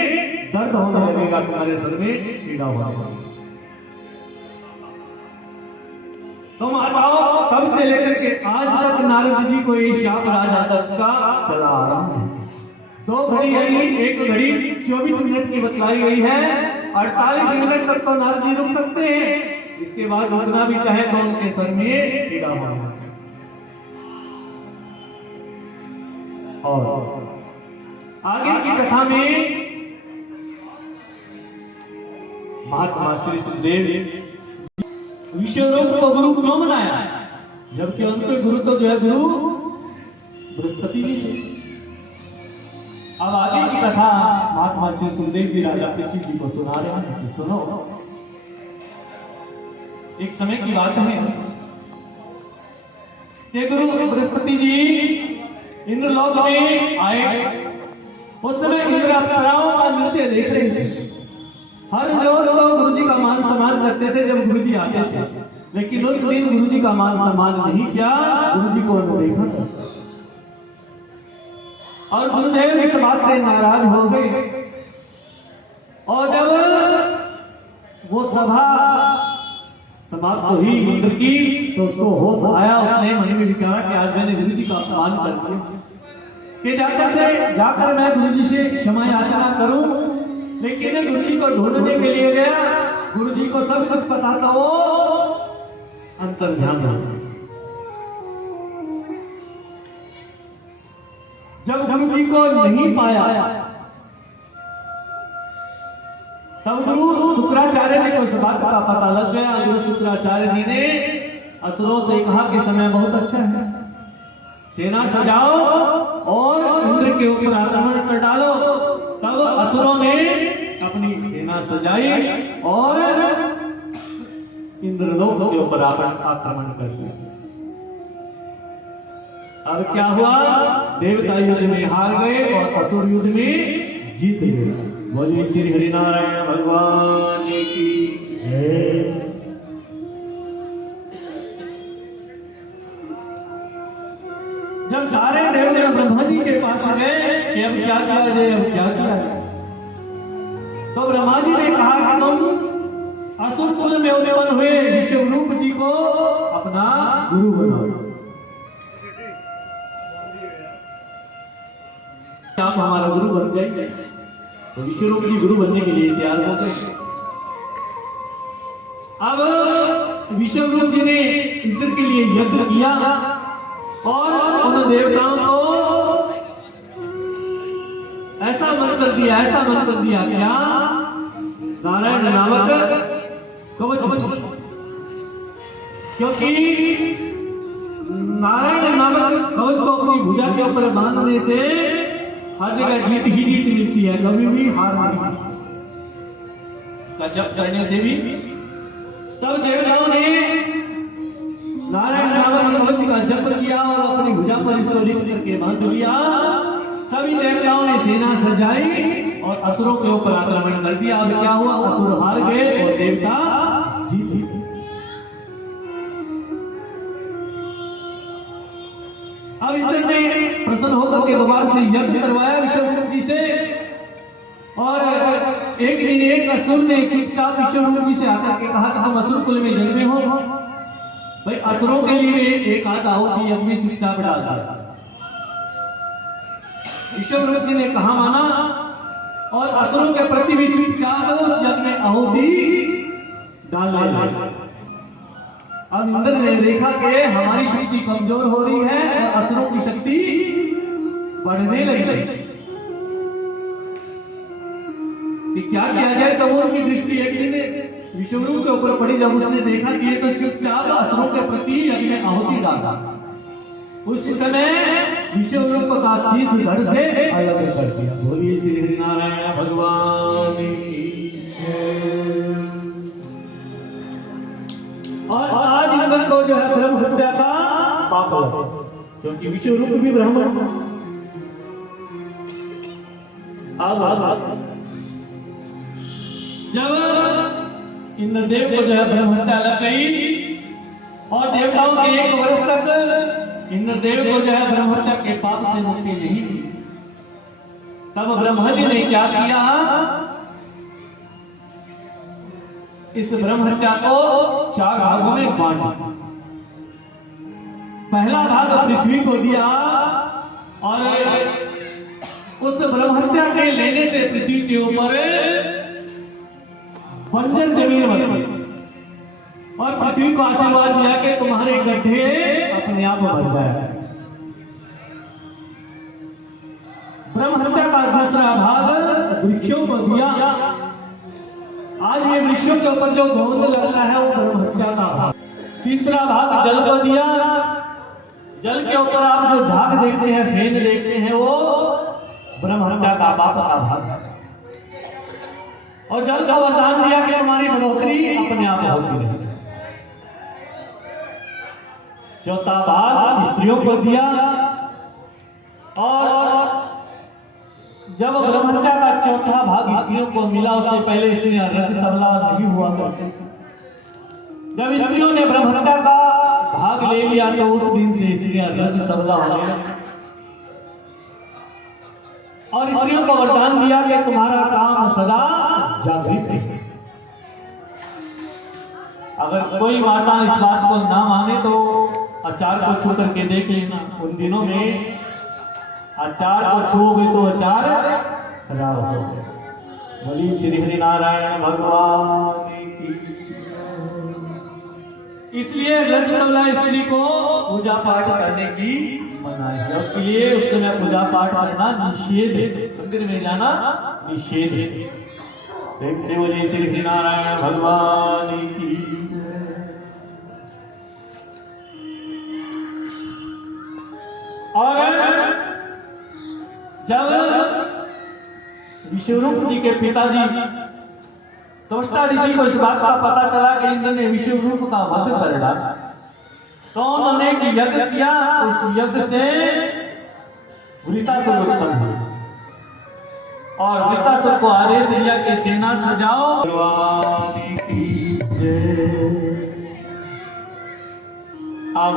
दर्द होने लगेगा, तुम्हारे सर में पीड़ा होगा। तुम हटाओ। तब से लेकर के आज तक नारद जी को ये शाप राजा दक्ष का चला आ रहा है। 2 घड़ी यानी 1 घड़ी 24 मिनट की बतलाई गई है। 48 मिनट तक तो नारद जी रुक सकते हैं, इसके बाद रुकना भी चाहे तो उनके सर में पीड़ा होगा। और आगे की कथा में महात्मा श्री सुखदेव विश्वरूप को गुरु क्यों बनाया, जबकि उनके गुरु तो जो है गुरु बृहस्पति जी थे। अब आगे की कथा महात्मा श्री सुखदेव जी राजा परीक्षित जी को सुना रहे हैं। सुनो, एक समय की बात है कि गुरु बृहस्पति जी इंद्रलोक में आए। उस समय इंद्र अप्सराओं का नृत्य देख रहे थे। हर रोज लोग गुरु जी का मान सम्मान करते थे जब गुरु जी आते थे, लेकिन उस दिन गुरु जी का मान सम्मान नहीं किया, गुरु जी को उन्होंने देखा था और गुरुदेव इस बात से नाराज हो गए। और जब वो सभा समाप्त हुई इंद्र की तो उसको होश आया। उसने मन में विचारा कि आज मैंने गुरु जी का अपमान कर दिया, कि जाकर मैं गुरु जी से क्षमा याचना करूं। लेकिन गुरु जी को ढूंढने के लिए गया, गुरु जी को सब कुछ पता था, वो अंतर्ध्यान हो। जब गुरु जी को नहीं पाया तब गुरु शुक्राचार्य जी को इस बात का पता लग गया। गुरु शुक्राचार्य जी ने असुरों से कहा कि समय बहुत अच्छा है, सेना सजाओ और इंद्र के ऊपर आक्रमण कर डालो। तब असुरों ने अपनी सेना सजाई और इंद्रलोक के ऊपर आक्रमण कर दिया। अब क्या हुआ, देवता युद्ध में हार गए और असुर युद्ध में जीत गए। बोलिए श्री हरिनारायण भगवान की जब सारे देवगण ब्रह्मा जी के पास गए कि अब क्या किया जाए, अब क्या किया जाए, तो ब्रह्मा जी ने कहा कि तुम असुर कुल में उत्पन्न हुए विश्वरूप जी को अपना गुरु बनाओ। आप हमारा गुरु बन जाएंगे। तो विश्वरूप जी गुरु बनने के लिए तैयार हो गए। अब विश्वरूप जी ने इंद्र के लिए यज्ञ किया और उन देवताओं को ऐसा मंत्र दिया, ऐसा मंत्र दिया क्या, नारायण नामक कवच, क्योंकि नारायण नामक कवच को अपनी भुजा के ऊपर बांधने से हर जगह जीत ही जीत मिलती है, कभी भी हार नहीं। इसका जप करने से भी। तब देवताओं ने नारायण नामक कवच का जप किया और अपनी भुजा पर इसको लिख करके बांध लिया। सभी देवताओं ने सेना सजाई और असुरों के ऊपर आक्रमण कर दिया। अब क्या हुआ, असुर हार गए और देवता जीत गए। अब इंद्र ने प्रसन्न होकर के दोबारा से यज्ञ करवाया विश्वरूप जी से। और एक दिन एक असुर ने चुपचाप विश्वरूप जी से आकर के कहा कि हम असुर कुल में जन्मे हो, भाई असुरों के लिए एक आध आहुति यज्ञ में चुपचाप डाल दिया। विश्वरूप जी ने कहा माना और असुरों के प्रति भी चुपचाप उस यज्ञ में आहुति डालने लगे। अब इंद्र ने देखा कि हमारी शक्ति कमजोर हो रही है और असुरों की शक्ति बढ़ने लगी कि क्या किया जाए। तो उनकी दृष्टि एक दिन विश्वरूप के ऊपर पड़ी। जब उसने देखा कि ये तो चुपचाप असुरों के प्रति यज्ञ में आहुति डाला, उस समय विश्वरूप का शीश धड़ से अलग कर दिया। बोलिए श्री हरिनारायण भगवान की जय। और आज इंद्र को जो है ब्रह्म हत्या का पाप लगा, क्योंकि विश्वरूप भी ब्राह्मण था। जब इंद्रदेव को जो है ब्रह्म हत्या लग गई और देवताओं के 1 वर्ष तक इंद्रदेव को जो है ब्रह्म हत्या के पाप से मुक्ति नहीं मिली, तब ब्रह्मा जी ने क्या किया, इस ब्रह्म हत्या को 4 भागों में बांटा। पहला भाग पृथ्वी को दिया और उस ब्रह्म हत्या के लेने से पृथ्वी के ऊपर बंजर जमीन बनी और पृथ्वी को आशीर्वाद दिया कि तुम्हारे गड्ढे अपने आप भर जाए। ब्रह्म हत्या का दूसरा भाग वृक्षों को दिया। आज ये वृक्षों के ऊपर जो गोंद लगता है वो ब्रह्म हत्या का भाग। तीसरा भाग जल को दिया। जल के ऊपर आप जो झाग देखते हैं, फेन देखते हैं, वो ब्रह्म हत्या का पाप का भाग है। और जल का वरदान दिया कि तुम्हारी बढ़ोतरी अपने आप होती रहे। चौथा भाग स्त्रियों को दिया। और जब ब्रह्म हत्या का चौथा भाग स्त्रियों को मिला, उससे पहले स्त्रियां रज सबला नहीं हुआ करती। जब स्त्रियों ने ब्रह्म हत्या का भाग ले लिया तो उस दिन से स्त्रियां रज सबला होने लगी। और स्त्रियों को वरदान दिया कि तुम्हारा काम सदा जागृत है। अगर कोई माता इस बात को ना माने तो अचार को छू करके देख लेना। उन दिनों में अचार को छूओगे तो अचार खराब हो। बोलिए श्री हरि नारायण भगवान की। इसलिए रज सबला स्त्री को पूजा पाठ करने की मनाही है। उसके लिए उस समय पूजा पाठ करना निषेध है, मंदिर में जाना निषेध है। एक से बोलिए श्री हरि नारायण भगवान की। और जब विश्वरूप जी के पिताजी त्वष्टा ऋषि को इस बात का पता चला कि इंद्र ने विश्वरूप का वध कर डाला, तो उन्होंने एक यज्ञ किया। उस यज्ञ से वृतासुर उत्पन्न हुआ और वृतासुर को आदेश दिया कि सेना सजाओ। अब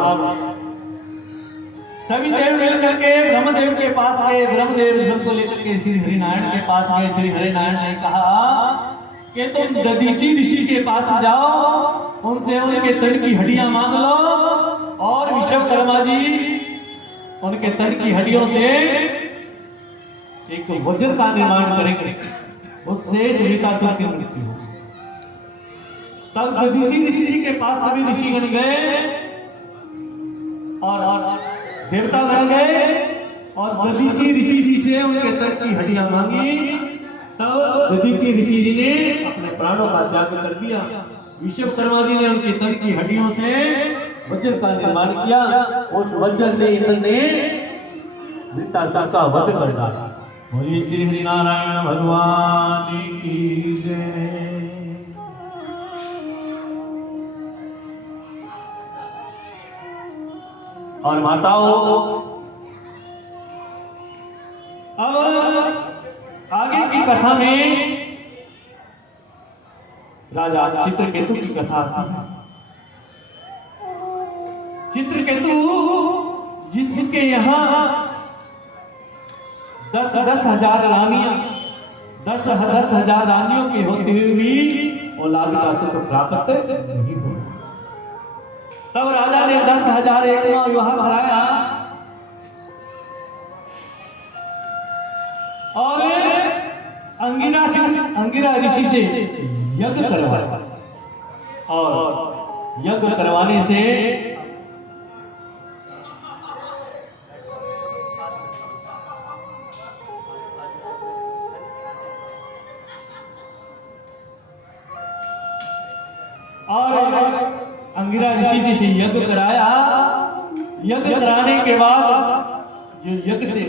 सभी देव मिलकर के ब्रह्मदेव के पास गए। ब्रह्मदेव सबको लेकर के श्री हरिनारायण के पास गए। श्री हरिनारायण ने कहा कि तुम दधीची ऋषि के पास जाओ, उनसे उनके तन की हड्डियां मांग लो और विश्वकर्मा जी उनके तन की हड्डियों से एक वज्र का निर्माण करेंगे, उससे सुनीतासुर की मृत्यु हो। तब दधीची ऋषि जी के पास सभी ऋषिगण गए और देवतागण गए और दधीची ऋषि जी से उनके तन की हड्डियां मांगी। तब दधीची ऋषि जी ने अपने प्राणों का त्याग कर दिया। विश्वकर्मा जी ने उनके तन की हड्डियों से वज्र का निर्माण किया। उस वज्र से इंद्र ने वृत्तासुर का वध कर डाला। बोलिए श्री हरिनारायण भगवान की जय। और माताओं, अब आगे की कथा में राजा चित्रकेतु की कथा आती है। चित्रकेतु जिसके यहाँ 10,000 रानियां 10,000 रानियों के होते हुए भी औलाद का सुख प्राप्त नहीं हुआ। तब राजा ने 10,000 एकमा विवाह कराया और अंगिरा ऋषि से यज्ञ करवाया। और यज्ञ करवाने से अंगिरा ऋषि जी से यज्ञ कराया। यज्ञ कराने के बाद जो यज्ञ से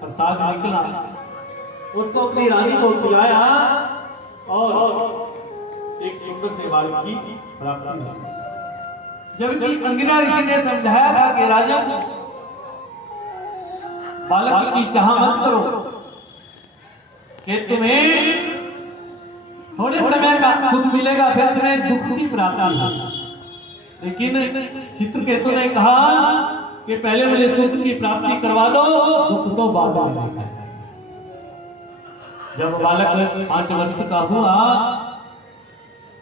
प्रसाद निकला उसको अपनी रानी को खिलाया और एक सुंदर से बालक की प्राप्ति हुई। जबकि अंगिरा ऋषि ने समझाया था कि राजा बालक की चाह मत करो कि तुम्हें थोड़े समय का सुख मिलेगा, फिर तुम्हें दुख की प्राप्ति होगी। लेकिन चित्रकेतु ने कहा कि पहले मुझे सुख की प्राप्ति करवा दो, दुख तो बाद में होगा। जब बालक 5 वर्ष का हुआ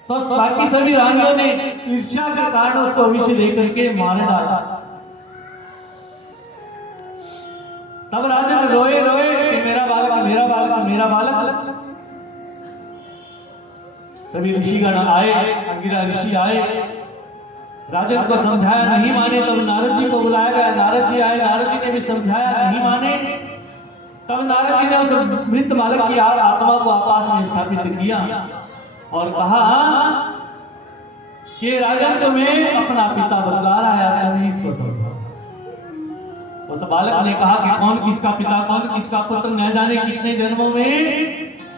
तो बाकी सभी रानियों ने ईर्ष्या के कारण उसको विष देकर के मार डाला। तब राजन रोए रोए कि मेरा बालक, मेरा बालक, मेरा बालक। सभी ऋषिगण आए, अंगिरा ऋषि आए, राजन को समझाया, नहीं माने। तब नारद जी को बुलाया गया। नारद जी आए, नारद जी ने भी समझाया, नहीं माने। तब नारद जी ने उस मृत बालक की आत्मा को आकाश में स्थापित किया और कहा कि राजन तुम्हें अपना पिता बतला रहा है, नहीं इसको समझा। उस बालक ने कहा कि कौन किसका पिता, कौन किसका पुत्र, न जाने कितने जन्मों में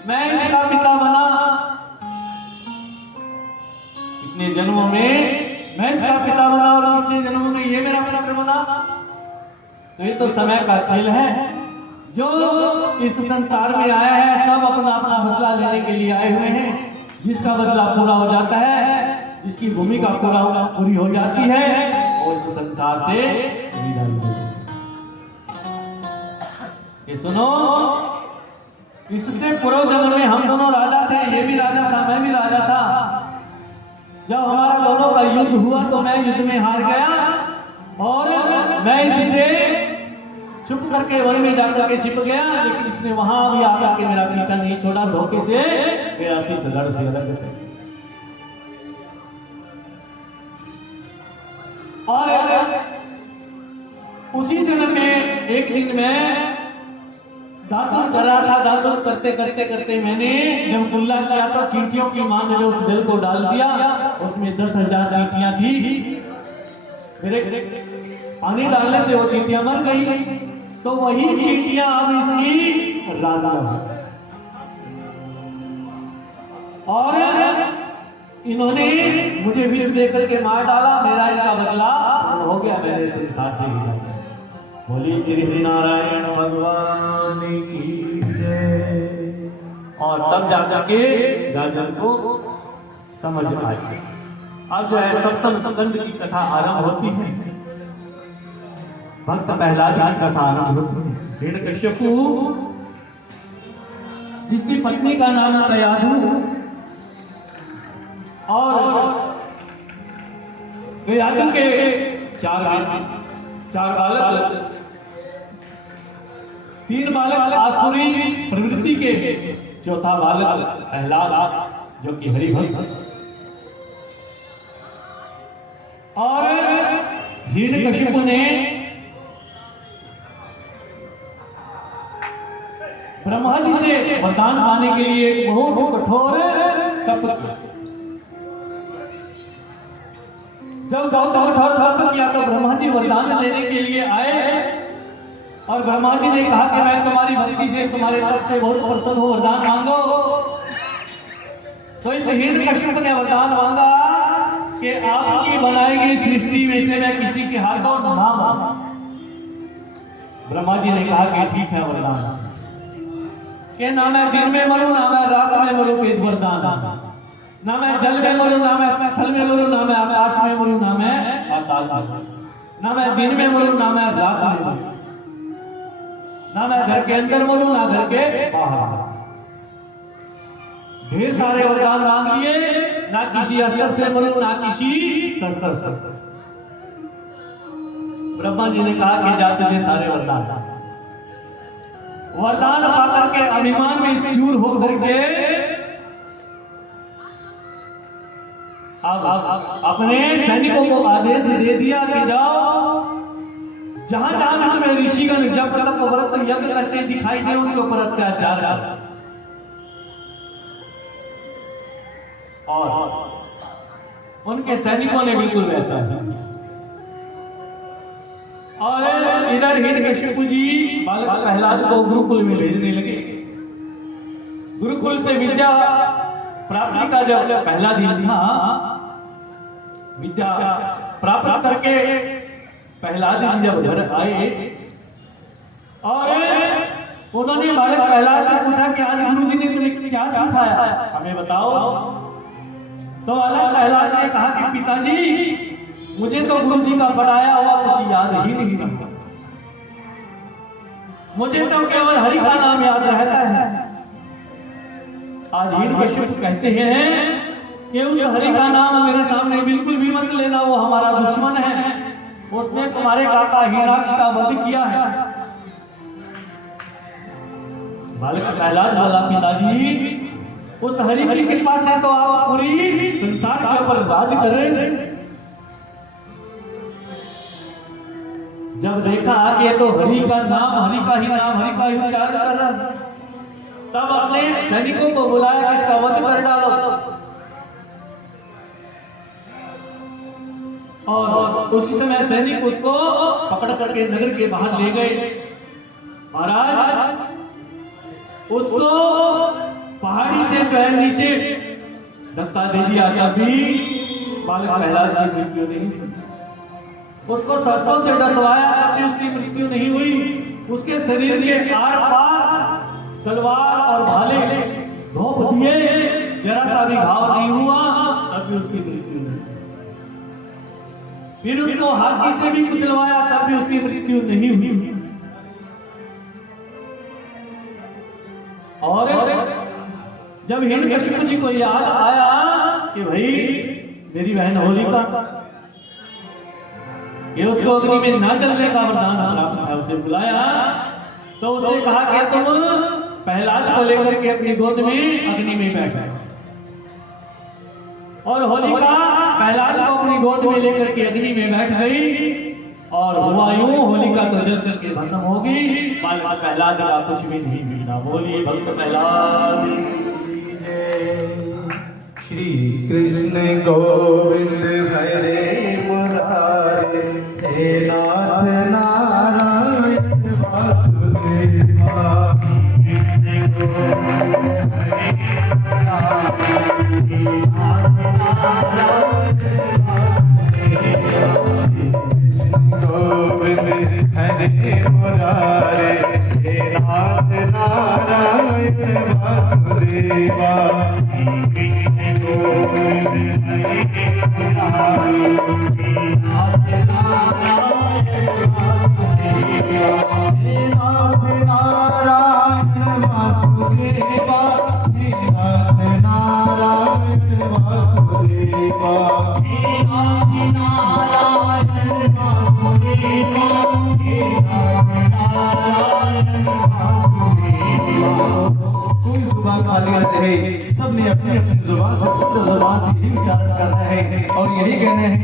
मैं इसका पिता बना, कितने जन्मों में मैं इसका पिता बना और कितने जन्मों में ये मेरा पुत्र बना। तो ये तो समय का खेल है। जो इस संसार में आया है सब अपना अपना बदला लेने के लिए आए हुए हैं। जिसका बदला पूरा हो जाता है, जिसकी भूमिका पूरी हो जाती है, और इस संसार से विदाई हो जाती है। सुनो, इससे पूर्व जन्म में हम दोनों राजा थे, ये भी राजा था, मैं भी राजा था। जब हमारा दोनों का युद्ध हुआ तो मैं युद्ध में हार गया और मैं इससे छुप करके वन में जाकर के छिप गया। लेकिन इसने वहां भी आकर के मेरा पीछा नहीं छोड़ा, धोखे से मेरा शीश धड़ से अलग कर। और उसी जन्म में एक दिन मैं दातुन कर रहा था। दातुन करते करते करते मैंने जब कुल्ला किया तो चींटियों की मां ने उस जल को डाल दिया। उसमें 10,000 चींटियां थी। मेरे पानी डालने से वो चींटियां मर गई। तो वही चींटियां अब इसकी रानियां और इन्होंने मुझे विष देकर के मार डाला। मेरा इनका बदला हो गया, मैंने संसार से विदा किया। बोली श्री हरिनारायण भगवान की जय। और तब जाकर के राजन को समझ आए। अब जो है सप्तम स्कंद की कथा आरंभ होती है। भक्त प्रहलाद की कथा आरंभ होती है। हिरण्यकश्यपु जिसकी पत्नी का नाम है कयाधु और कयाधु के चार बालक, 3 बालक आसुरी प्रवृत्ति के, चौथा बालक प्रहलाद जो कि हरिभक्त, और हिरण्यकशिपु ने ब्रह्मा जी से वरदान पाने के लिए एक बहुत कठोर तप किया। जब बहुत कठोर तप किया तो ब्रह्मा जी वरदान देने के लिए आए और ब्रह्मा जी ने कहा कि मैं तुम्हारी भक्ति से, तुम्हारे तप से बहुत प्रसन्न हूं, वरदान मांगो। तो इस हिरण्यकशिपु ने वरदान मांगा कि आपकी बनाई गई सृष्टि में से मैं किसी के हाथों ना मांगू। ब्रह्मा जी ने कहा कि ठीक है वरदान, कि ना मैं दिन में मरूं, ना मैं रात में मरूं, के वरदान, ना मैं जल में मरूं, ना मैं थल में मरूं, ना मैं आकाश में मरूं, ना मैं पाताल में, ना मैं दिन में मरूं, ना मैं रात में मरूं, ना मैं घर के अंदर मरूं, ना घर के बाहर। ढेर सारे वरदान मांग लिए, ना किसी अस्त्र से मरूं, ना किसी शस्त्र से। ब्रह्मा जी ने कहा कि जा तुझे सारे वरदान पाकर के अभिमान में चूर होकर के अब अपने सैनिकों को आदेश दे दिया कि जाओ, जहां जहां तुम्हें ऋषिगण जप तप व्रत यज्ञ करते दिखाई दे उनके ऊपर अत्याचार कर। और उनके सैनिकों ने बिल्कुल वैसा है। और इधर हिरण्यकशिपु जी बालक प्रहलाद को गुरुकुल में भेजने लगे। गुरुकुल से विद्या प्राप्ति का जब पहला दिन था, विद्या प्राप्त करके प्रहलाद जी जब घर आए और उन्होंने बालक प्रहलाद से पूछा कि आज गुरु जी ने तुम्हें क्या सिखाया, हमें बताओ। तो बालक प्रहलाद ने कहा कि पिताजी मुझे तो गुरु जी का पढ़ाया हुआ कुछ याद ही नहीं रहता, मुझे तो केवल हरि का नाम याद रहता है। आज हिरण्यकशिपु कहते हैं कि उस हरि का नाम मेरे सामने बिल्कुल भी मत लेना, वो हमारा दुश्मन है, उसने तुम्हारे काका हिरण्याक्ष का वध किया है। बालक प्रहलाद बोला पिताजी उस हरि की कृपा से तो आप पूरी संसार के ऊपर राज करेंगे। जब देखा कि ये तो हरि का नाम, हरि का ही नाम, हरि का ही उच्चारण कर रहा, तब अपने सैनिकों को बुलाया कि इसका वध कर डालो। और उस समय सैनिक उसको पकड़ करके नगर के बाहर ले गए। महाराज उसको पहाड़ी से जो है नीचे धक्का दे दिया, तब भी बालक प्रहलाद की मृत्यु नहीं। उसको सर्पों से डसवाया, तब भी उसकी मृत्यु नहीं हुई। उसके शरीर के आर पार तलवार और भाले घोंप दिए, जरा सा भी घाव नहीं हुआ, तब भी उसकी मृत्यु नहीं। फिर उसको हाथी से भी कुचलवाया, तब भी उसकी मृत्यु नहीं हुई। और जब हिरण्यकशिपु जी को याद आया कि भाई मेरी बहन होलिका, ये उसको अग्नि में ना चलने का वरदान प्राप्त है, उसे बुलाया तो उसे कहा कि तुम प्रहलाद को लेकर के अपनी गोद में अग्नि में बैठो। और होलिका प्रहलाद को अपनी गोद में लेकर के अग्नि में बैठ गई और हुआ यूं, होलिका तो जल करके भस्म होगी, बालक प्रहलाद का कुछ भी नहीं मिला। बोलिए भक्त प्रहलाद श्री कृष्ण गोविंद हरे मुरारे, हे नाथ नारायण वासुदेवा। कृष्ण गोविंद हरे मुरारे, हे नाथ नारायण वासुदेवा। कृष्ण गोविंद कोई जुबान खाली न रहे, सबने अपनी अपनी जुबान से शुद्ध जुबान से ही उच्चारण करना है और यही कहना है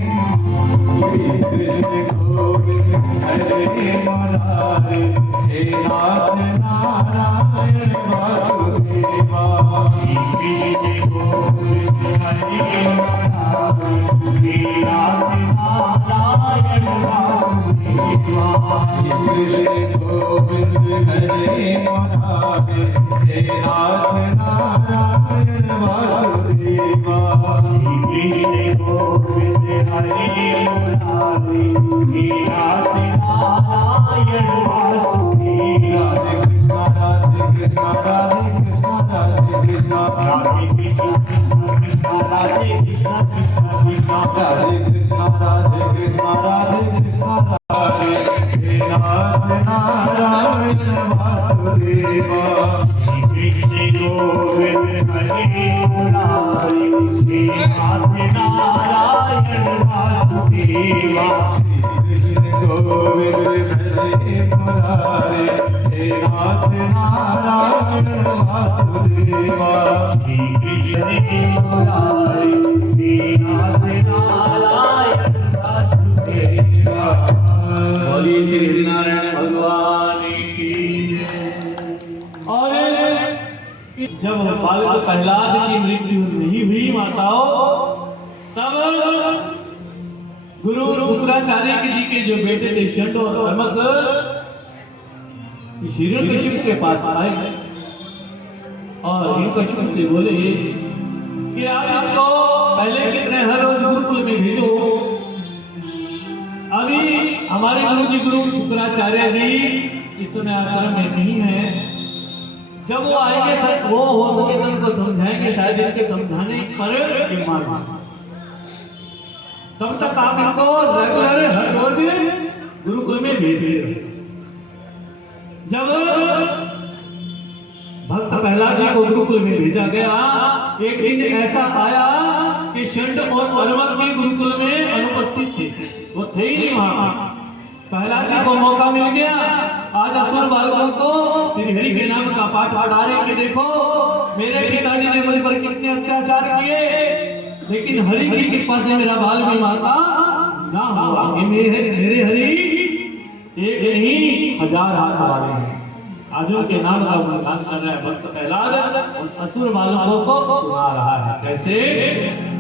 श्री कृष्ण गोविंद हरे मुरारे हे नाथ नारायण वासुदेवा श्री कृष्ण गोविंद हरे मुरारे हे नाथ नारायण वासुदेवा श्री कृष्ण गोविंद हरे मुरारे हे नाथ नारायण वासुदेवा श्री कृष्ण गोविंद हरे मुरारे हे नाथ नारायण वासुदेवा राधे कृष्ण राधे कृष्ण राधे कृष्ण राधे कृष्ण राधे कृष्ण राधे कृष्ण राधे कृष्ण राधे कृष्ण राधे हे नाथ नारायण वासुदेवा श्री कृष्ण गोविंद हरे मुरारे हे नाथ नारायण वासुदेवा श्री कृष्ण गोविंद हरे मुरारे हे नाथ नारायण वासुदेवा श्री कृष्ण मुरारे हे नाथ नारायण वासुदेवा। बोलिए श्री हरिनारायण भगवान की। और जब बालक प्रहलाद की मृत्यु नहीं हुई माताओं, तब गुरु शुक्राचार्य जी के जो बेटे थे शंड और अर्मक हिरण्यकशिप के पास आए और हिरण्यकशिप से बोले कि आप इसको पहले कितने हर रोज गुरुकुल में भेजो, अभी हमारे गुरु शुक्राचार्य जी इस समय आश्रम में नहीं है, जब वो आएंगे वो हो सके तो उनको समझाएंगे, शायद इनके समझाने पर ये मान जाए। तब तक आप इनको रेगुलर हर रोज गुरुकुल में भेज रहे। जब भक्त प्रहलाद जी को गुरुकुल में भेजा गया, एक दिन ऐसा आया कि शंड और अर्मक भी गुरुकुल में अनुपस्थित थे, वो थे ही नहीं वहां। प्रहलाद जी को मौका मिल गया, आज असुर बालकों को श्री हरि के नाम का पाठ पढ़ा रहे कि देखो मेरे पिताजी ने मुझ पर कितने अत्याचार किए, लेकिन हरि की कृपा से मेरा बाल भी माता ना हुआ। मेरे हरि एक नहीं 1000 हाथ वाले हैं। आज उनके नाम का गुणगान कर रहा है भक्त प्रहलाद और असुर बालकों को सुना रहा है। कैसे?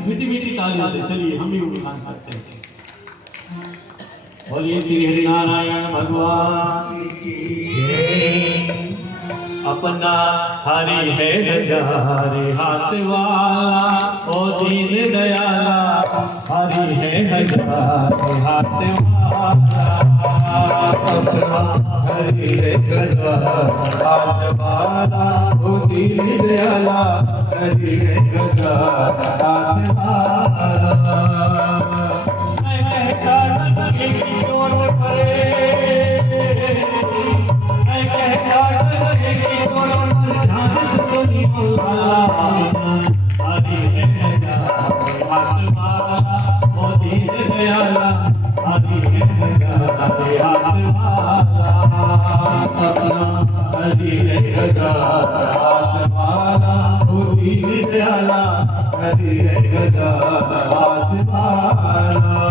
मीठी मीठी तालियों से। चलिए हम भी गुणगान करते हैं। बोलिए श्री हरिनारायण भगवान की जय। अपना हरि है हजारे हाथ वाला, ओ दीन दयाला, हरि है हजारे हाथ वाला। अपना हरि है हजारे हाथ वाला, ओ दीन दयाला, हरि है हजारे हाथ वाला। हरि है गजानन हाथ वाला, ओ दीन दयाला, हरि है गजानन हाथ वाला।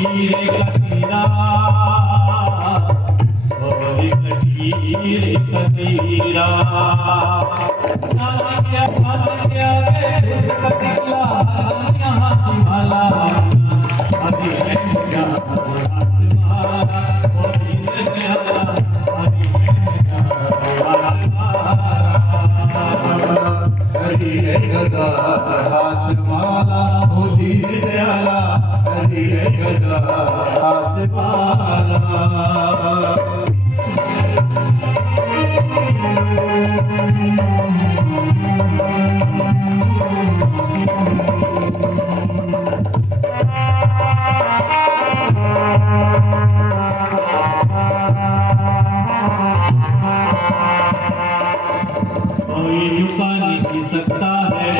कटीरे कटीरा होरी कटीरे कटीरा साथ गया गे कटीला यहाँ की माला अभी है जा आत्मा होरी दयाला अभी है जा हरि है गदा हाथ माला हो दीन दयाला हरि है गदा हाथ माला कोई झुका नहीं सकता है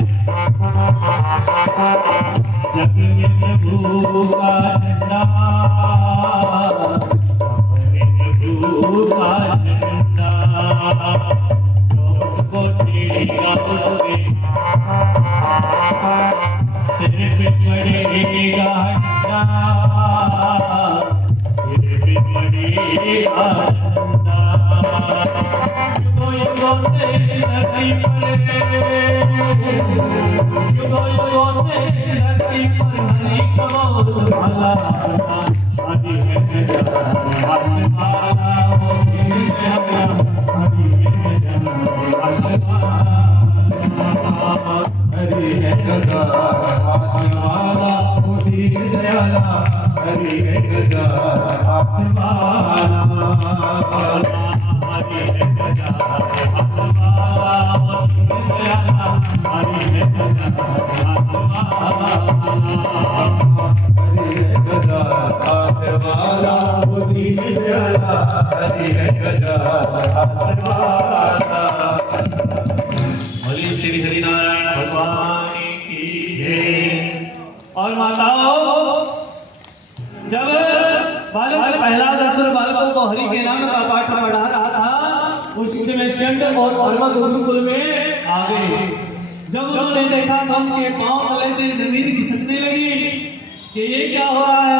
जग में प्रभु का झंडा प्रभु का झंडा जो उसको छेड़ेगा उसके सिर पे पड़ेगा डंडा सिर पे पड़ेगा डंडा युगों से धरती पर युगों से धरती पर हरि कमल माला हरि है हाथ माला हरि है हाथ माला हरि है गदा हाथ माला हो दीन दयाला हरि है गदा हाथ माला हरि है गदा हाथ माला हरि है गदा हाथ माला हरि है गदा हाथ माला हो दीन दयाला हरि है गदा हाथ माला बोलिए श्री हरिनारायण भगवान की जय। और माताओं, जब बालक प्रहलाद असुर बालकों को हरि के नाम का पाठ पढ़ा रहा था, उसी समय शंड और पर्वत गुरुकुल में आ गए। जब उन्होंने देखा तो उनके पांव तले से जमीन खिसकने लगी कि ये क्या हो रहा है।